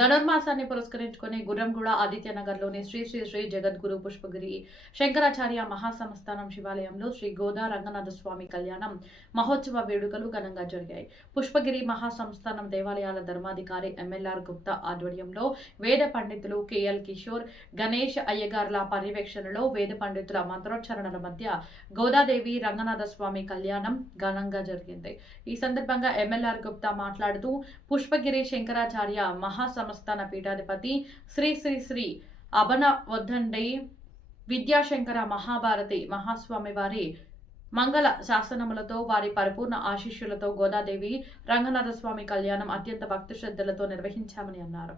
ధనుర్మాసాన్ని పురస్కరించుకుని గుర్రంగూడ ఆదిత్యనగర్లోని శ్రీ శ్రీ శ్రీ జగద్గురు పుష్పగిరి శంకరాచార్య మహాసంస్థానం శివాలయంలో శ్రీ గోదా రంగనాథ స్వామి కళ్యాణం మహోత్సవ వేడుకలు ఘనంగా జరిగాయి. పుష్పగిరి మహాసంస్థానం దేవాలయాల ధర్మాధికారి ఎంఎల్ఆర్ గుప్తా ఆధ్వర్యంలో వేద పండితులు కేఎల్ కిషోర్, గణేష్ అయ్యగార్ల పర్యవేక్షణలో వేద పండితుల మంత్రోచ్చరణల మధ్య గోదాదేవి రంగనాథ స్వామి కళ్యాణం ఘనంగా జరిగింది. ఈ సందర్భంగా ఎంఎల్ఆర్ గుప్తా మాట్లాడుతూ పుష్పగిరి శంకరాచార్య మహాసంస్థాన పీఠాధిపతి శ్రీ శ్రీ శ్రీ అభన వద్దండి విద్యాశంకర మహాభారతి మహాస్వామి వారి మంగళ శాసనములతో వారి పరిపూర్ణ ఆశీస్సులతో గోదాదేవి రంగనాథ స్వామి కళ్యాణం అత్యంత భక్తి శ్రద్ధలతో నిర్వహించామని అన్నారు.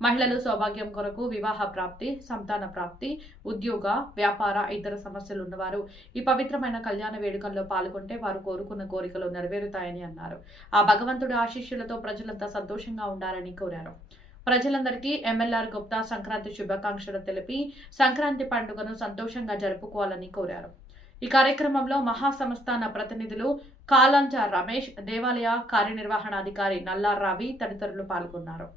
మహిళలు సౌభాగ్యం కొరకు వివాహ ప్రాప్తి, సంతాన ప్రాప్తి, ఉద్యోగ, వ్యాపార, ఇతర సమస్యలు ఉన్నవారు ఈ పవిత్రమైన కళ్యాణ వేడుకల్లో పాల్గొంటే వారు కోరుకున్న కోరికలు నెరవేరుతాయని అన్నారు. ఆ భగవంతుడి ఆశీస్సులతో ప్రజలంతా సంతోషంగా ఉండాలని కోరారు. ప్రజలందరికీ ఎంఎల్ఆర్ గుప్తా సంక్రాంతి శుభాకాంక్షలు తెలిపి సంక్రాంతి పండుగను సంతోషంగా జరుపుకోవాలని కోరారు. ఈ కార్యక్రమంలో మహాసంస్థాన ప్రతినిధులు కాలంచ రమేష్, దేవాలయ కార్యనిర్వహణాధికారి నల్లార్ రావి తదితరులు పాల్గొన్నారు.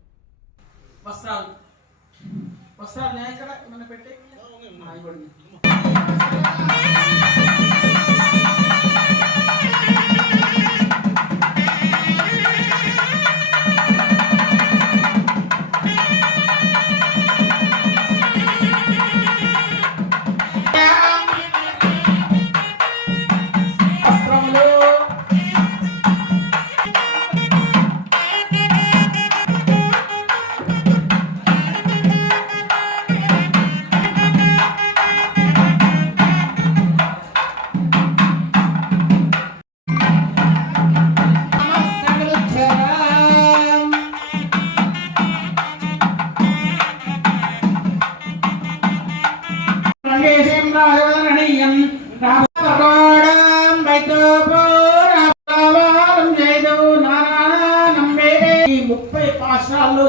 పాఠశాలలో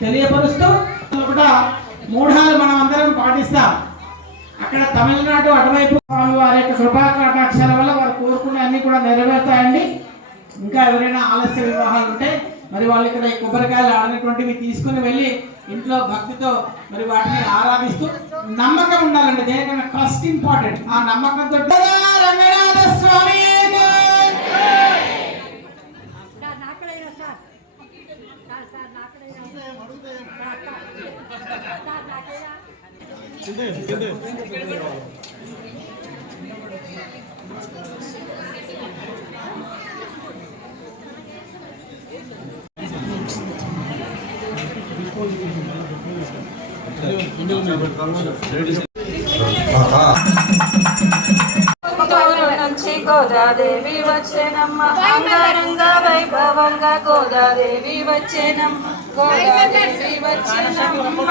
తెలియపరుస్తూ కూడా మూఢాలు మనం అందరం పాటిస్తాం. అక్కడ తమిళనాడు అటువైపు వారి యొక్క కృపా కటాక్షాల వల్ల వారు కోరుకునే అన్ని కూడా నెరవేరుతాయండి. ఇంకా ఎవరైనా ఆలస్య వివాహాలు ఉంటే మరి వాళ్ళు ఇక్కడ కొబ్బరికాయలు ఆడినటువంటివి తీసుకుని వెళ్ళి ఇంట్లో భక్తితో మరి వాటిని ఆరాధిస్తూ నమ్మకం ఉండాలండి. దేనికైనా ఫస్ట్ ఇంపార్టెంట్ ఆ నమ్మకంతో రంగనాథ స్వామి గోదాదేవి వచ్చేనమ్మ అంగరంగ వైభవంగా గోదాదేవి వచ్చేనమ్మ గోదాదేవి వచ్చేనమ్మ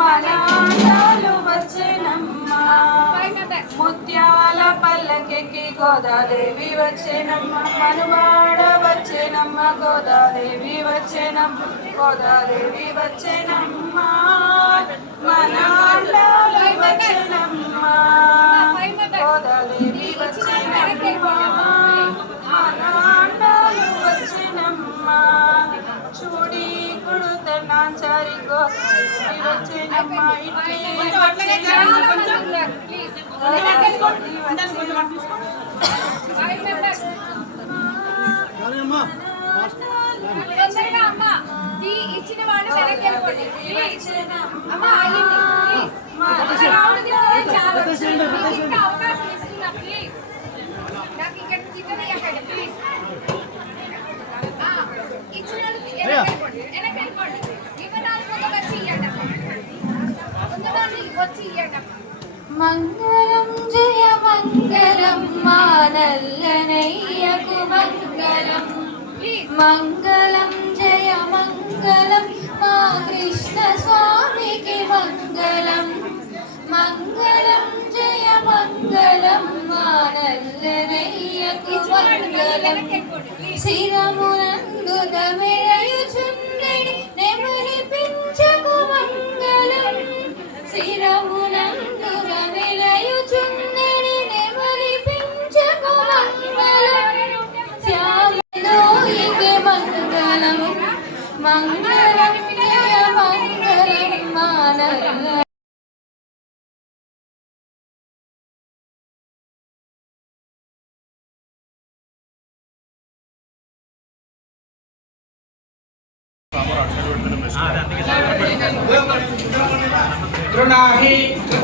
మన ఆండాలు వచ్చేనమ్మ ముత్యాల పల్లకెక్కి గోదాదేవి వచ్చేనమ్మ మనువాడ వచ్చేనమ్మ గోదాదేవి వచ్చేనమ్మ గోదాదేవి వచ్చేనమ్మ మన ఆండాలు వచ్చేనమ్మ గోదాదేవి వచ్చేనమ్మ మన ఆండాలు వచ్చేనమ్మ చూడి కుడుతనాచారి గోదాదేవి వచ్చేనమ్మ ఇట్లే ఇచ్చిన వాళ్ళు వెనక్కి వెళ్ళిపోండి. అవకాశం ఇస్తున్నా ప్లీజ్. నాకు ఇక్కడ ప్లీజ్ ఇచ్చిన వాళ్ళు వెనక్కి వెళ్ళిపోండి. ఇవ్వడానికి వచ్చి ఇవ్వండి. వచ్చి ఇవ్వండి. మంగళం జయ మంగళం మా నల్లనయ్యకు మంగళం మంగళం జయ మంగళం మా కృష్ణ స్వామికి మంగళం మంగళం జయ మంగళం మా నల్లనయ్యకు మంగళం శిరమునందు మెరయుచుండెడి నెమలి పింఛకు మంగళం శిరమునందు మెరయుచుండెడి నెమలి పింఛకు మంగళం శ్యామలోయకే మంగళం మంగళం మంగళం మానవ ద్రుణాహి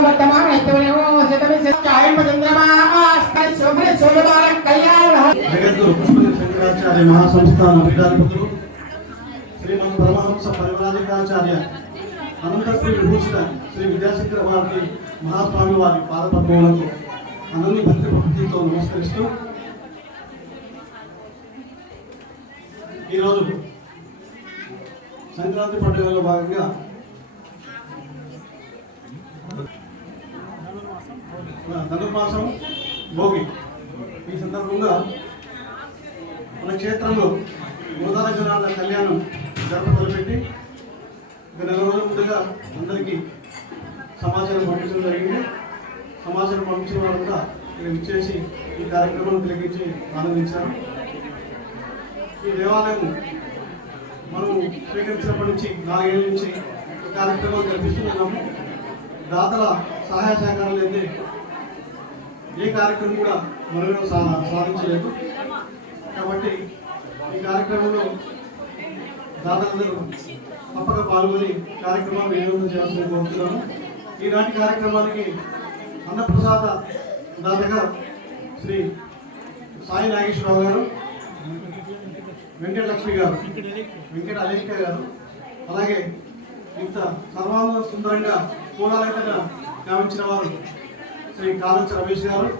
వర్తమాన ఇతవనేమో శతమి చాయం చంద్రమా శోభన శోభమాన కళ్యాణ జగద్గురు పుష్పగిరి శంకరాచార్య మహాసంస్థాన పీఠాధిపతులు శ్రీమద్ పరమహంస పరివ్రాజకాచార్య అనంత శ్రీ విభూషిత శ్రీ విద్యాశంకర భారతి మహాస్వామి వారి పాదపద్మములకు అనన్య భక్తి భక్తితో నమస్కరిస్తూ ఈరోజు సంక్రాంతి పండుగలో భాగంగా ధనుర్మాసం భోగి ఈ సందర్భంగా మన క్షేత్రంలో గోదావరి జనాల కళ్యాణం జరప తలపెట్టి ఒక నెల రోజుల ముందుగా అందరికీ సమాచారం పంపించడం జరిగింది. సమాచారం పంపించిన వాళ్ళంతా ఇక్కడ ఇచ్చేసి ఈ కార్యక్రమాన్ని తిరిగించి ఆనందించారు. ఈ దేవాలయం మనం స్వీకరించినప్పటి నుంచి 4 ఏళ్ళ నుంచి ఈ కార్యక్రమాలు జరిపిస్తున్నాము. దాతల సహాయ సహకారాలు అయితే ఏ కార్యక్రమం కూడా మనం సాధించలేదు. కాబట్టి ఈ కార్యక్రమంలో దాతలందరూ తప్పక పాల్గొని కార్యక్రమాలు వినియోగం చేయాల్సింది కోరుతున్నాను. ఈనాటి కార్యక్రమానికి అన్నప్రసాద దాతగా శ్రీ సాయి నాగేశ్వరరావు గారు, వెంకటలక్ష్మి గారు, వెంకట అలేఖ గారు, అలాగే ఇంత సర్వాంగ సుందరంగా పూలాలంకరణ గావించిన వారు శ్రీ కాలంచ రమేష్ గారు,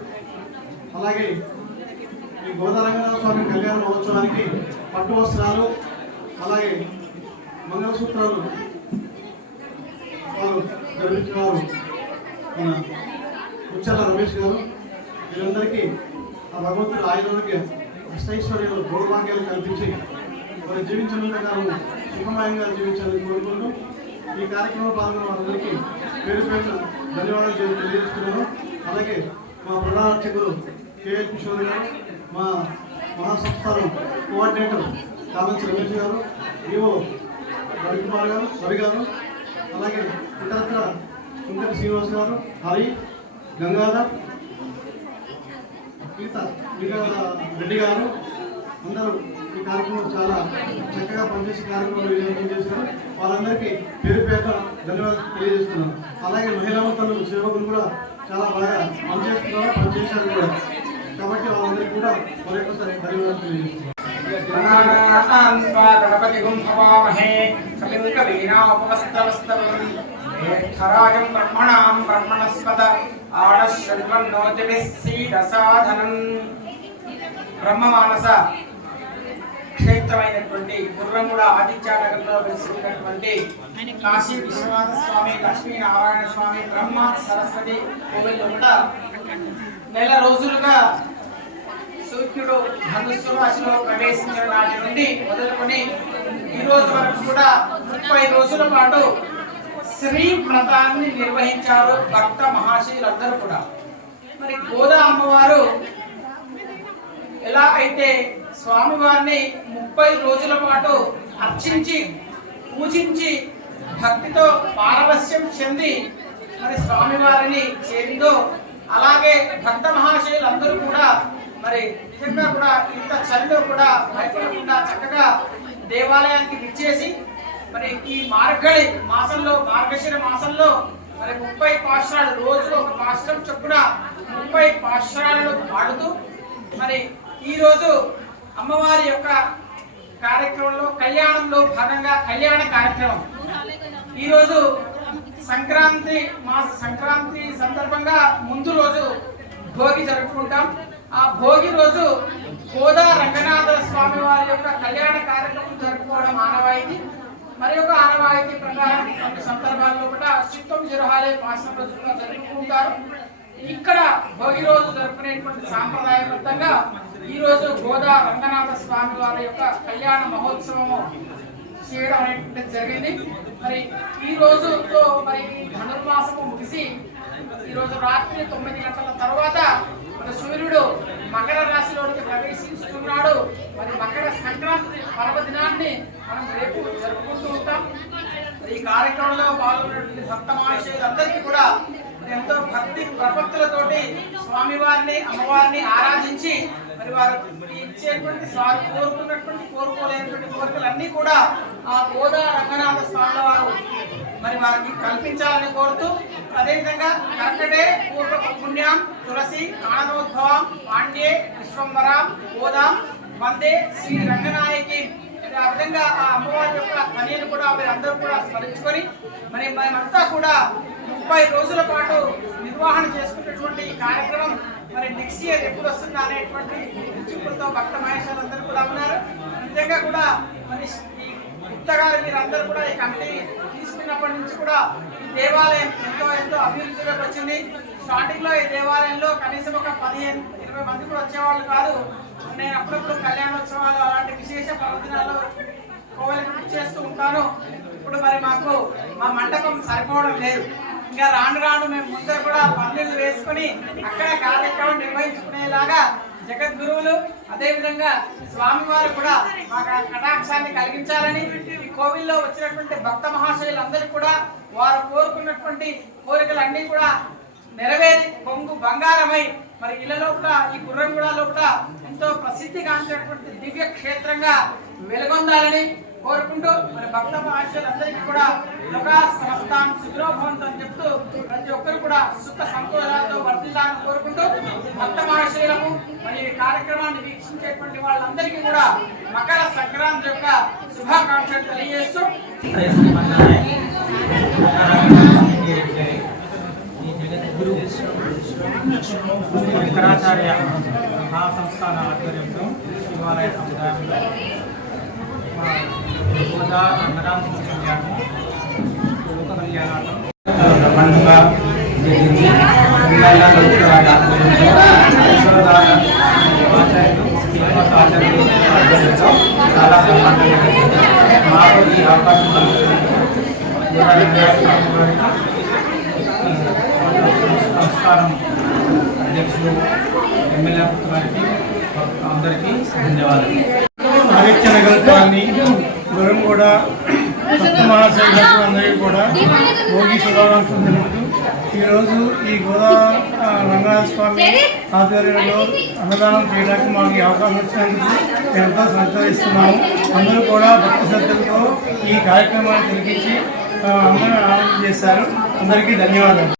అలాగే ఈ గోదారంగనాథ స్వామి కళ్యాణ మహోత్సవానికి పట్టు వస్త్రాలు అలాగే మంగళసూత్రాలు వారు జరిపించిన వారు మన ముచ్చల రమేష్ గారు. వీరందరికీ ఆ భగవంతుడు ఆయుర్వేదిక అష్టైశ్వర్యాలు భోగభాగ్యాలు కల్పించి వారు జీవించిన కాలం సుఖమయంగా జీవించాలని కోరుకుంటూ ఈ కార్యక్రమంలో పాల్గొన్న వారందరికీ పేరు పేరు ధన్యవాదాలు తెలియజేస్తున్నాను. అలాగే మా ప్రధాన అర్చకులు కేఎల్ కిషోర్ గారు, మా మహాసంస్థానం కోఆర్డినేటర్ కామంచి రమేష్ గారు, ఈవో రవికుమార్ గారు, రవి గారు, అలాగే ఇతరత్ర సుందర శ్రీనివాస్ గారు, హరి, గంగాధర్, రెడ్డి గారు అందరూ ఈ కార్యక్రమం చాలా చక్కగా పనిచేసే కార్యక్రమాలు విజయవంతం చేశారు. వాళ్ళందరికీ పేరు పేరున ధన్యవాదాలు తెలియజేస్తున్నాను. అలాగే మహిళా తల్లులు సేవకులు కూడా చాలా బాగా పనిచేస్తున్నారు, పనిచేశారు కూడా. కాబట్టి వాళ్ళందరికీ కూడా మరొకసారి ధన్యవాదాలు తెలియజేస్తున్నాను. గణపతి గుంభవామహే కవిం కవీనాముపమస్తవస్తవం జ్యేష్ఠరాజం బ్రహ్మణాం బ్రహ్మణస్పత ఆడశ్రవన్నోతిభిః సీదసాధనం. బ్రహ్మమానస క్షేత్రమైనటువంటి గుర్రంగూడ ఆదిత్యనగర్లో వెలిసినటువంటి కాశీ విశ్వనాథ స్వామి, లక్ష్మీనారాయణ స్వామి, బ్రహ్మ సరస్వతి కోవిల్ ఒకట నెల రోజులుగా సూర్యుడు ధనుస్సు రాశిలో ప్రవేశించిన నాటి నుండి మొదలుకొని ఈ రోజు వరకు కూడా 30 రోజుల పాటు శ్రీ వ్రతాన్ని నిర్వహించారు భక్త మహాశయులందరూ కూడా. మరి గోదా అమ్మవారు ఎలా అయితే స్వామివారిని 30 రోజుల పాటు అర్చించి పూజించి భక్తితో పారవశ్యం చెంది మరి స్వామివారిని చేరిందో అలాగే భక్త మహాశయులందరూ కూడా మరి నిజంగా కూడా ఇంత చలిలో కూడా భయపడకుండా చక్కగా దేవాలయానికి విచ్చేసి మరి ఈ మార్గళి మాసంలో మార్గశిర మాసంలో మరి 30 పాశ్రాలు రోజులో ఒక పాశ్రం చొప్పున 30 పాశ్రాలను పాడుతూ మరి ఈ రోజు అమ్మవారి యొక్క కార్యక్రమంలో కళ్యాణంలో భాగంగా కళ్యాణ కార్యక్రమం ఈరోజు సంక్రాంతి సందర్భంగా ముందు రోజు భోగి జరుపుకుంటాం. ఆ భోగి రోజు గోదా రంగనాథ స్వామి వారి యొక్క కళ్యాణ కార్యక్రమం జరుపుకోవడం ఆనవాయితీ. మరి ఒక ఆనవాయితీ ప్రకారం కొన్ని సందర్భాల్లో కూడా చిత్తం చిరహాలే మాసం రోజులుగా జరుపుకుంటారు. ఇక్కడ భోగి రోజు జరుపుకునేటువంటి సాంప్రదాయబద్ధంగా ఈ రోజు గోదా రంగనాథ స్వామి వారి యొక్క కళ్యాణ మహోత్సవము చేయడం అనేటువంటిది జరిగింది. మరి ఈ రోజుతో మరి ధనుర్మాసము ముగిసి ఈ రోజు రాత్రి 9 గంటల తర్వాత సూర్యుడు మకర రాశిలోకి ప్రవేశిస్తున్నాడు. మరి మకర సంక్రాంతి పర్వదినాన్ని మనం రేపు జరుపుకుంటూ ఉంటాం. ఈ కార్యక్రమంలో పాల్గొన్నటువంటి భక్త మహాశయులందరికీ కూడా ఎంతో భక్తి ప్రపత్తులతోటి స్వామివారిని అమ్మవారిని ఆరాధించి మరి వారు ఇచ్చేటువంటి వారు కోరుకున్నటువంటి కోరుకోలేనటువంటి కోరికలన్నీ కూడా ఆ గోదా రంగనాథ స్వామి వారు మరి వారికి కల్పించాలని కోరుతూ, అదేవిధంగా కర్కటే పూర్వ పుణ్యాం తులసి కాణనోద్భవం పాండ్యే విశ్వంబరాం గోదాం వందే శ్రీ రంగనాయకి. ఆ విధంగా ఆ అమ్మవారి యొక్క పనిని కూడా మీరందరూ కూడా స్మరించుకొని మరి మేమంతా కూడా 30 రోజుల పాటు నిర్వహణ చేసుకున్నటువంటి ఈ కార్యక్రమం మరి నెక్స్ట్ ఇయర్ ఎప్పుడు వస్తుందా అనేటువంటి చూపులతో భక్త మహేశ్వరులందరూ కూడా ఉన్నారు. నిజంగా కూడా మరి ఈ గుప్తా గారు మీరందరూ కూడా ఈ కమిటీ తీసుకున్నప్పటి నుంచి కూడా ఈ దేవాలయం ఎంతో అభివృద్ధిలోకి వచ్చింది. స్టార్టింగ్ లో ఈ దేవాలయంలో కనీసం ఒక 15-20 మంది కూడా వచ్చేవాళ్ళు కాదు. నేను అప్పుడప్పుడు కళ్యాణోత్సవాలు అలాంటి విశేష పర్వదినాల్లో కోవెలకి చేస్తూ ఉంటాను. ఇప్పుడు మరి మాకు మా మండపం సరిపోవడం లేదు. ఇంకా రాను మేము ముందర కూడా పన్నీళ్ళు వేసుకొని అక్కడ కార్యక్రమం నిర్వహించుకునేలాగా జగద్గురువులు అదేవిధంగా స్వామివారు కూడా మాకు కటాక్షాన్ని కలిగించాలని, ఈ కోవిల్లో వచ్చినటువంటి భక్త మహాశయులందరూ కూడా వారు కోరుకున్నటువంటి కోరికలన్నీ కూడా నెరవేరి కొంగు బంగారమై మరి ఇళ్ళ లోపల ఈ గుర్రంగూడ లోపల ఎంతో ప్రసిద్ధిగాంచినటువంటి దివ్య క్షేత్రంగా వెలుగొందాలని కోరుకుంటూ మరి భక్త మహాశయులందరికీ కూడా లోకా సమస్తాం సుఖినోభవంతు అని చెప్తూ ప్రతి ఒక్కరు కూడా సుఖ సంతోషాలతో వర్ధిల్లాలని కోరుకుంటూ భక్త మహాశయులకు మరి ఈ కార్యక్రమాన్ని వీక్షించేటువంటి వాళ్ళందరికీ కూడా మకర సంక్రాంతి యొక్క శుభాకాంక్షలు తెలియజేస్తూ శంకరాచార్య మహాసంస్థాన ఆధ్వర్యంలో శివాలయ సముదాయంలో గోదా రంగనాథ కళ్యాణం లోక కళ్యాణాలు పండుగ జరిగింది. చాలా మాకు ఈ అవకాశం సంస్కారం అధ్యక్షులు ఎమ్మెల్యే గారికి అందరికీ ధన్యవాదాలు. ఆదిత్యనగర్ కాలనీ గురంగూడ భక్త మహాశయులకు అందరికీ కూడా భోగి శుభాకాంక్షలు తెలుపుతూ ఈరోజు ఈ గోదా రంగనాథ స్వామి ఆధ్వర్యంలో అన్నదానం చేయడానికి మాకు ఈ అవకాశం వచ్చినందుకు ఎంతో సంతోషిస్తున్నాము. అందరూ కూడా భక్తి శ్రద్ధలతో ఈ కార్యక్రమాన్ని తిరిగించి అందరూ ఆనందం చేశారు. అందరికీ ధన్యవాదాలు.